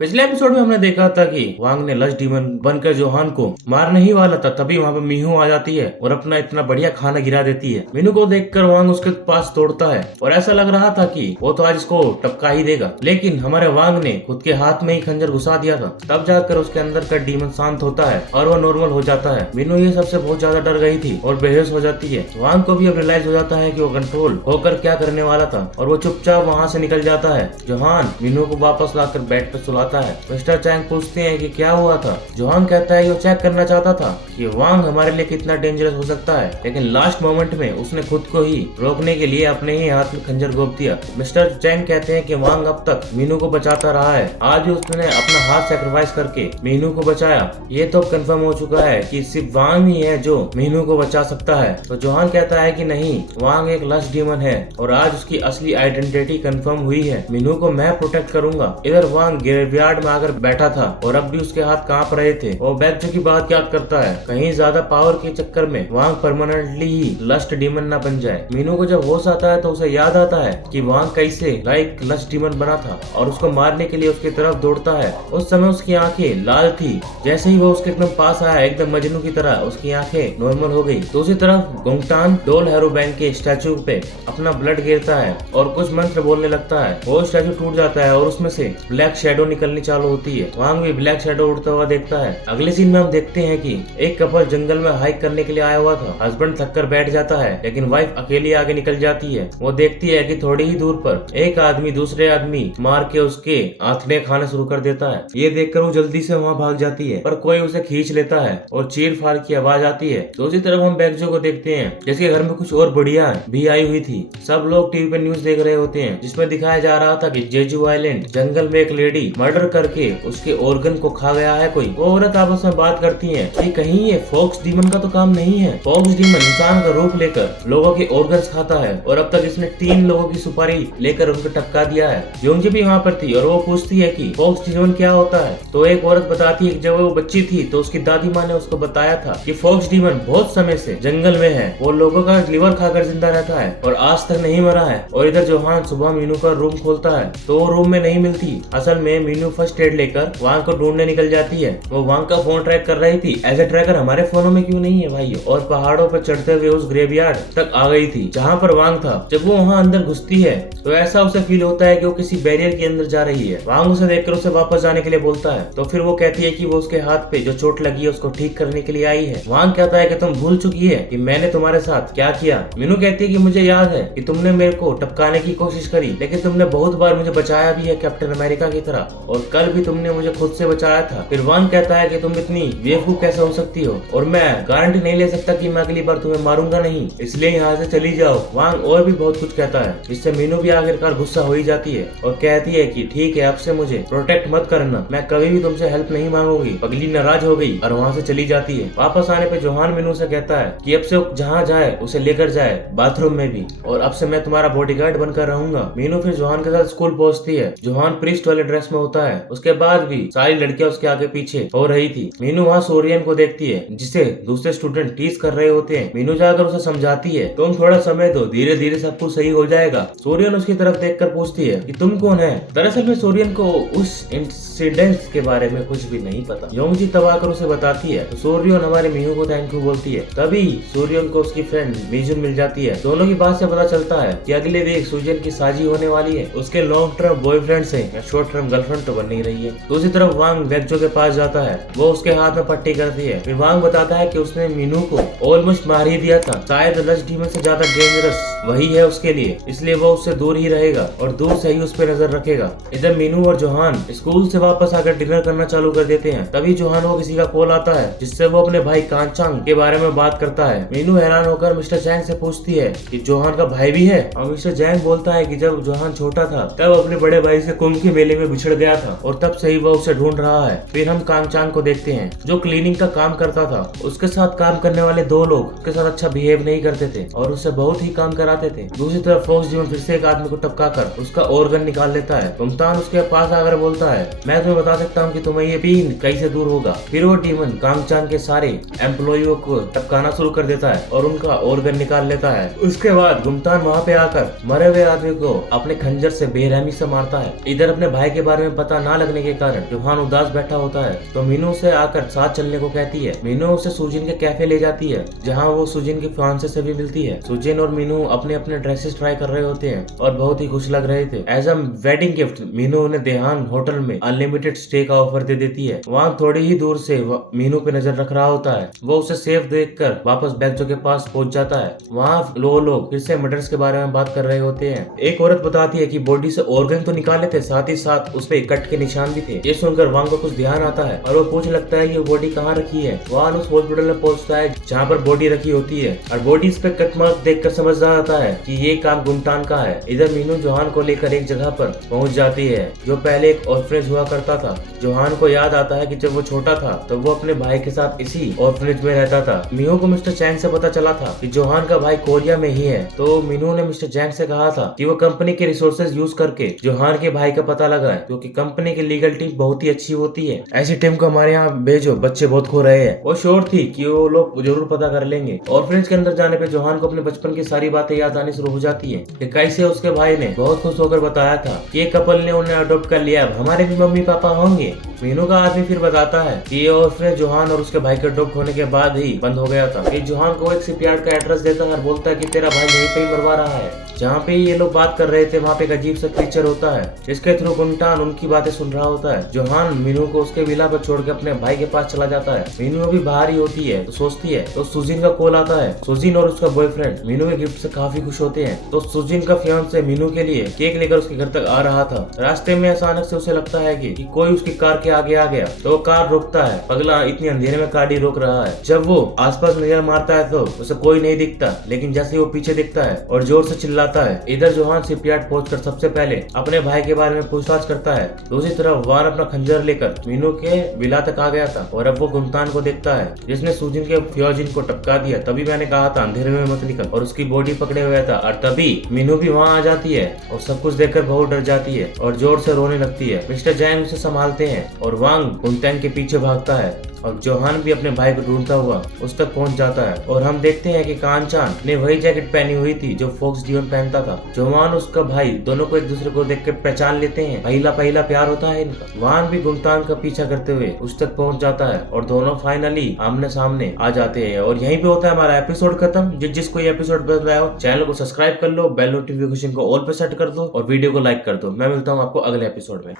पिछले एपिसोड में हमने देखा था कि वांग ने लश डीमन बनकर जोहान को मारने ही वाला था, तभी वहाँ पे मीहू आ जाती है और अपना इतना बढ़िया खाना गिरा देती है। मीनू को देखकर वांग उसके पास दौड़ता है और ऐसा लग रहा था कि वो तो आज इसको टपका ही देगा, लेकिन हमारे वांग ने खुद के हाथ में ही खंजर घुसा दिया था। तब जाकर उसके अंदर का डीमन शांत होता है और वो नॉर्मल हो जाता है। मीनू ये सबसे बहुत ज्यादा डर गई थी और बेहोश हो जाती है। वांग को भी अब रियलाइज हो जाता है कि वो कंट्रोल होकर क्या करने वाला था और वो चुपचाप वहाँ से निकल जाता है। जोहान मीनू को वापस लाकर बेड पर सुलाता है। मिस्टर चैंग पूछते हैं कि क्या हुआ था। जोहान कहता है कि वो चेक करना चाहता था कि वांग हमारे लिए कितना डेंजरस हो सकता है, लेकिन लास्ट मोमेंट में उसने खुद को ही रोकने के लिए अपने ही हाथ में खंजर घोंप दिया। मिस्टर चैंग कहते हैं कि वांग अब तक मीनू को बचाता रहा है, आज भी उसने अपना हाथ सैक्रिफाइस करके मीनू को बचाया। ये तो कंफर्म हो चुका है कि सिर्फ वांग ही है जो मीनू को बचा सकता है। तो जोहान कहता है कि नहीं, वांग एक लश डीमन है और आज उसकी असली आइडेंटिटी कंफर्म हुई है। मीनू को मैं प्रोटेक्ट करूंगा। इधर वांग ग्रेवयार्ड में आकर बैठा था और अब भी उसके हाथ कांप रहे थे। वो बैक्जो की बात याद करता है, कहीं ज्यादा पावर के चक्कर में वांग परमानेंटली ही लस्ट डीमन ना बन जाए। मीनू को जब होश आता है तो उसे याद आता है कि वांग कैसे लाइक लस्ट डीमन बना था और उसको मारने के लिए उसकी तरफ दौड़ता है। उस समय उसकी आंखें लाल थी। जैसे ही वो उसके एकदम पास आया, एकदम मजनू की तरह उसकी आंखें नॉर्मल हो गई। दूसरी तरफ गोंगटान डोल हैरो बैंक के स्टैचू पे अपना ब्लड गिरता है और कुछ मंत्र बोलने लगता है। वो स्टैचू टूट जाता है और उसमें से ब्लैक शैडो निकलनी चालू होती है। वांग भी ब्लैक शैडो उड़ता हुआ देखता है। अगले सीन में हम देखते हैं कि एक कपल जंगल में हाइक करने के लिए आया हुआ था। हस्बैंड थककर बैठ जाता है, लेकिन वाइफ अकेली आगे निकल जाती है। वो देखती है कि थोड़ी ही दूर पर एक आदमी दूसरे आदमी मार के उसके आंतड़े खाना शुरू कर देता है। ये देखकर वो जल्दी से वहाँ भाग जाती है, पर कोई उसे खींच लेता है और चीर फाड़ की आवाज आती है। दूसरी तरफ हम बैक्जो को देखते हैं, जिसके घर में कुछ और बढ़िया भी आई हुई थी। सब लोग टीवी पे न्यूज देख रहे होते हैं, जिसमें दिखाया जा रहा था कि जेजू आइलैंड जंगल में एक लेडी मर्डर करके उसके ऑर्गन को खा गया है कोई। वो औरत आपस में बात करती है कि कहीं ये फॉक्स डीमन का तो काम नहीं है। फॉक्स डीमन इंसान का रूप लेकर लोगों के ऑर्गन्स खाता है और अब तक इसने 3 लोगों की सुपारी लेकर उनको टपका दिया है। योंजी भी वहाँ पर थी और वो पूछती है कि फॉक्स डीमन क्या होता है। तो एक औरत बताती है कि जब वो बच्ची थी तो उसकी दादी माँ ने उसको बताया था कि फॉक्स डीमन बहुत समय से जंगल में है। वो लोगों का लिवर खाकर जिंदा रहता है और आज तक नहीं मरा है। और इधर जोहान सुबह मीनू का रूम खोलता है तो वो रूम में नहीं मिलती। असल में मीनू फर्स्ट एड लेकर वांग को ढूंढने निकल जाती है। वो वांग का फोन ट्रैक कर रही थी। ऐसे ट्रैकर हमारे फोनों में क्यों नहीं है भाइयों। और पहाड़ों पर चढ़ते हुए उस ग्रेवयार्ड तक आ गई थी जहाँ पर वांग था। जब वो वहाँ अंदर घुसती है तो ऐसा उसे फील होता है कि वो किसी बैरियर के अंदर जा रही है। वांग उसे देखकर उसे वापस जाने के लिए बोलता है, तो फिर वो कहती है कि वो उसके हाथ पे जो चोट लगी है उसको ठीक करने के लिए आई है। वांग कहता है कि तुम भूल चुकी है कि मैंने तुम्हारे साथ क्या किया। मीनू कहती है कि मुझे याद है कि तुमने मेरे को टपकाने की कोशिश करी, लेकिन तुमने बहुत बार मुझे बचाया भी है कैप्टन अमेरिका की तरह, और कल भी तुमने मुझे खुद से बचाया था। फिर वांग कहता है कि तुम इतनी बेवकूफ कैसे हो सकती हो, और मैं गारंटी नहीं ले सकता कि मैं अगली बार तुम्हें मारूंगा नहीं, इसलिए यहाँ से चली जाओ। वांग और भी बहुत कुछ कहता है, जिससे मीनू भी आखिरकार गुस्सा हो ही जाती है और कहती है कि ठीक है, अब से मुझे प्रोटेक्ट मत करना, मैं कभी भी तुमसे हेल्प नहीं मांगूंगी। पगली नाराज हो गई और वहाँ से चली जाती है। वापस आने पे जोहान मीनू से कहता है कि अब से जहाँ जाए उसे लेकर जाए, बाथरूम में भी, और अब से मैं तुम्हारा बॉडीगार्ड बनकर रहूंगा। मीनू फिर जोहान के साथ स्कूल पहुंचती है। जोहान प्रीस्ट वाले ड्रेस में होता है। उसके बाद भी सारी लड़कियां उसके आगे पीछे हो रही थी। मीनू वहाँ सोरियन को देखती है, जिसे दूसरे स्टूडेंट टीज कर रहे होते हैं। मीनू जाकर उसे समझाती है, तुम थोड़ा समय दो, धीरे धीरे सब कुछ सही हो जाएगा। सोरियन उसकी तरफ देखकर पूछती है कि तुम कौन है। दरअसल में सोरियन को उस इंसिडेंट के बारे में कुछ भी नहीं पता। योंगजी तब आकर उसे बताती है तो सोरियन हमारे मीनू को थैंक यू बोलती है। तभी सोरियन को उसकी फ्रेंड मीजुन मिल जाती है। दोनों की बात से पता चलता है कि अगले वीक सुजन की शादी होने वाली है। उसके लॉन्ग टर्म बॉयफ्रेंड से या शॉर्ट टर्म गर्लफ्रेंड तो बन नहीं रही है। दूसरी तरफ वांग बैक्जो के पास जाता है। वो उसके हाथ में पट्टी करती है। फिर वांग बताता है कि उसने मीनू को ऑलमोस्ट मार ही दिया था। शायद लस्ट डीमन से ज्यादा डेंजरस वही है उसके लिए, इसलिए वो उससे दूर ही रहेगा और दूर से ही उस पर नजर रखेगा। इधर मीनू और जोहान स्कूल से वापस आकर डिनर करना चालू कर देते हैं। तभी जोहान को किसी का कॉल आता है, जिससे वो अपने भाई कांचांग के बारे में बात करता है। मीनू हैरान होकर मिस्टर चैंग से पूछती है कि जोहान का भाई भी है, और मिस्टर चैंग बोलता है कि जब जोहान छोटा था तब अपने बड़े भाई से कुंभ के मेले में बिछड़ गया था और तब से ही वो उसे ढूंढ रहा है। फिर हम कांचांग को देखते हैं, जो क्लीनिंग का काम करता था। उसके साथ काम करने वाले 2 लोग उसके साथ अच्छा बिहेव नहीं करते थे और उससे बहुत ही काम कराते थे। दूसरी तरफ फॉक्स डीमन फिर से एक आदमी को टपका कर उसका ऑर्गन निकाल लेता है। गुमतान उसके पास आकर बोलता है, मैं तुम्हें बता सकता हूँ कि तुम्हें ये पीन कैसे दूर होगा। फिर वो डीमन कांगचांग के सारे एम्प्लॉइयों को टपकाना शुरू कर देता है और उनका ऑर्गन निकाल लेता है। उसके बाद गुमतान वहाँ पे आकर मरे हुए आदमी को अपने खंजर से बेरहमी से मारता है। इधर अपने भाई के बारे में पता ना लगने के कारण जोहान उदास बैठा होता है तो मीनू उसे आकर साथ चलने को कहती है। मीनू उसे सुजिन के कैफे ले जाती है जहाँ वो सुजिन की फियांसे से भी मिलती है। सुजिन और मीनू अपने अपने ड्रेसेस ट्राई कर रहे होते हैं और बहुत ही खुश लग रहे थे। As a wedding gift Meenu उन्हें देहान होटल में अनलिमिटेड स्टे का ऑफर दे देती है। वहाँ थोड़ी ही दूर से मीनू पे नजर रख रहा होता है। वो उसे सेफ देखकर वापस बैगजो के पास पहुंच जाता है। वहाँ लोग फिर से मर्डर्स के बारे में बात कर रहे होते हैं। एक औरत बताती है कि बॉडी से ऑर्गन तो निकाले थे, साथ ही साथ उस पे कट के निशान भी थे। ये सुनकर वांग को कुछ ध्यान आता है और वो पूछने लगता है ये बॉडी कहाँ रखी है। वांग उस हॉस्पिटल में पहुंचता है जहाँ पर बॉडी रखी होती है और बॉडी पे कट मार्क देखकर समझ आता है कि ये काम गुमटान का है। इधर मीनू जोहान को लेकर एक जगह पर पहुंच जाती है जो पहले एक ऑर्फनेज हुआ करता था। जोहान को याद आता है कि जब वो छोटा था तो वो अपने भाई के साथ इसी ऑर्फनेज में रहता था। मीनू को मिस्टर चैंग से पता चला था कि जोहान का भाई कोरिया में ही है, तो मीनू ने मिस्टर चैंग से कहा था कि वो कंपनी के रिसोर्सेज यूज करके जोहान के भाई का पता लगाए, क्योंकि कंपनी की लीगल टीम बहुत ही अच्छी होती है। ऐसी टीम को हमारे यहाँ भेजो, बच्चे बहुत खो रहे हैं। वो श्योर थी कि वो लोग जरूर पता कर लेंगे। ऑर्फनेज के अंदर जाने पे जोहान को अपने बचपन की सारी बातें याद आनी शुरू हो जाती है कि कैसे उसके भाई ने बहुत खुश होकर बताया था कि एक कपल ने उन्हें अडॉप्ट कर लिया, अब हमारे भी मम्मी पापा होंगे। मीनू का आदमी फिर बताता है कि ये ऑर्फनेज जोहान और उसके भाई के अडॉप्ट होने के बाद ही बंद हो गया था। कि जोहान को एक शिपयार्ड का एड्रेस देता है और बोलता है कि तेरा भाई यहीं पे ही मरवा रहा है। जहाँ पे ये लोग बात कर रहे थे वहाँ पे एक अजीब सा क्रीचर होता है जिसके थ्रू गुमटान उनकी बातें सुन रहा होता है। जोहान मीनू को उसके विला पर छोड़ के अपने भाई के पास चला जाता है। मीनू अभी बाहर ही होती है तो सोचती है, तो सुजिन का कॉल आता है। सुजिन और उसका बॉयफ्रेंड मीनू के गिफ्ट से काफी खुश होते हैं। तो सुजिन का फियांसे मीनू के लिए केक लेकर उसके घर तक आ रहा था। रास्ते में अचानक से उसे लगता है कि कोई उसकी कार के आगे आ गया, तो वो कार रोकता है। पगला इतनी अंधेरे में गाड़ी रोक रहा है। जब वो आसपास नजर मारता है तो उसे कोई नहीं दिखता, लेकिन जैसे वो पीछे दिखता है और जोर से चिल्लाता है। इधर जोहान शिपयार्ड पहुंचकर सबसे पहले अपने भाई के बारे में पूछताछ करता है। दूसरी तरफ वान अपना खंजर लेकर मीनू के विला तक आ गया था और अब वो गुमतान को देखता है जिसने सुजिन के फियोजिन को टपका दिया। तभी मैंने कहा था अंधेरे में मत निकल, और उसकी बॉडी पकड़े हुए था। और तभी मीनू भी वहाँ आ जाती है और सब कुछ देखकर बहुत डर जाती है और जोर से रोने लगती है। मिस्टर जैंग उसे संभालते हैं और वांग गुमतान के पीछे भागता है और जोहान भी अपने भाई को ढूंढता हुआ उस तक पहुंच जाता है। और हम देखते हैं कि कांचान ने वही जैकेट पहनी हुई थी जो फॉक्स डीवन पहनता था। जोहान उसका भाई दोनों को एक दूसरे को देखकर पहचान लेते हैं। पहला पहला प्यार होता है इनका। वान भी गुमतान का पीछा करते हुए उस तक पहुंच जाता है और दोनों फाइनली आमने सामने आ जाते हैं। और यहीं पे होता है हमारा एपिसोड खत्म। जिसको ये एपिसोड पसंद आया हो चैनल को सब्सक्राइब कर लो, बेल नोटिफिकेशन को ऑल पे सेट कर दो और वीडियो को लाइक कर दो। मैं मिलता हूँ आपको अगले एपिसोड में।